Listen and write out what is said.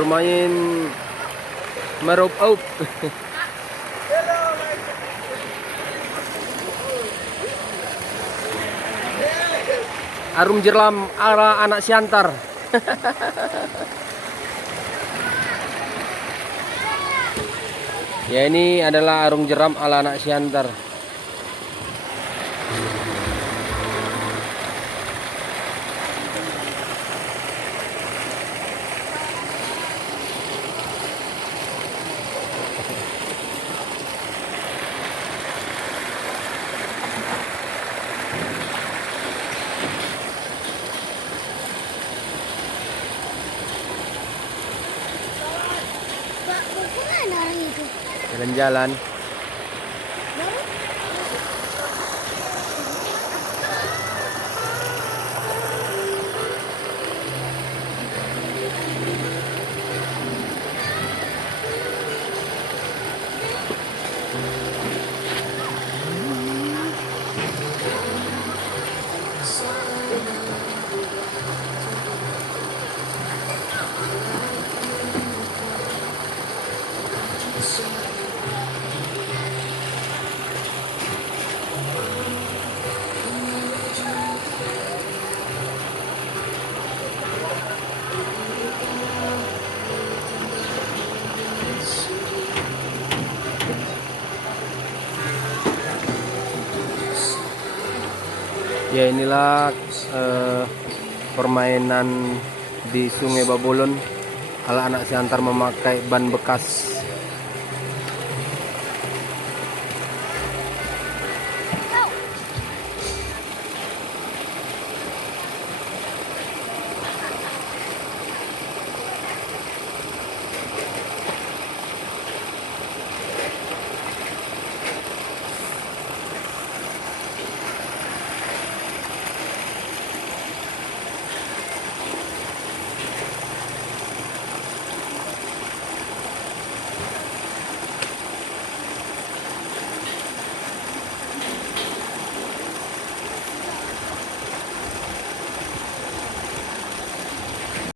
bermain merup-up. Arung jeram ala anak siantar. Ya, ini adalah arung jeram ala anak siantar. Jalan-jalan. Ya, inilah permainan di Sungai Babolon ala anak siantar memakai ban bekas.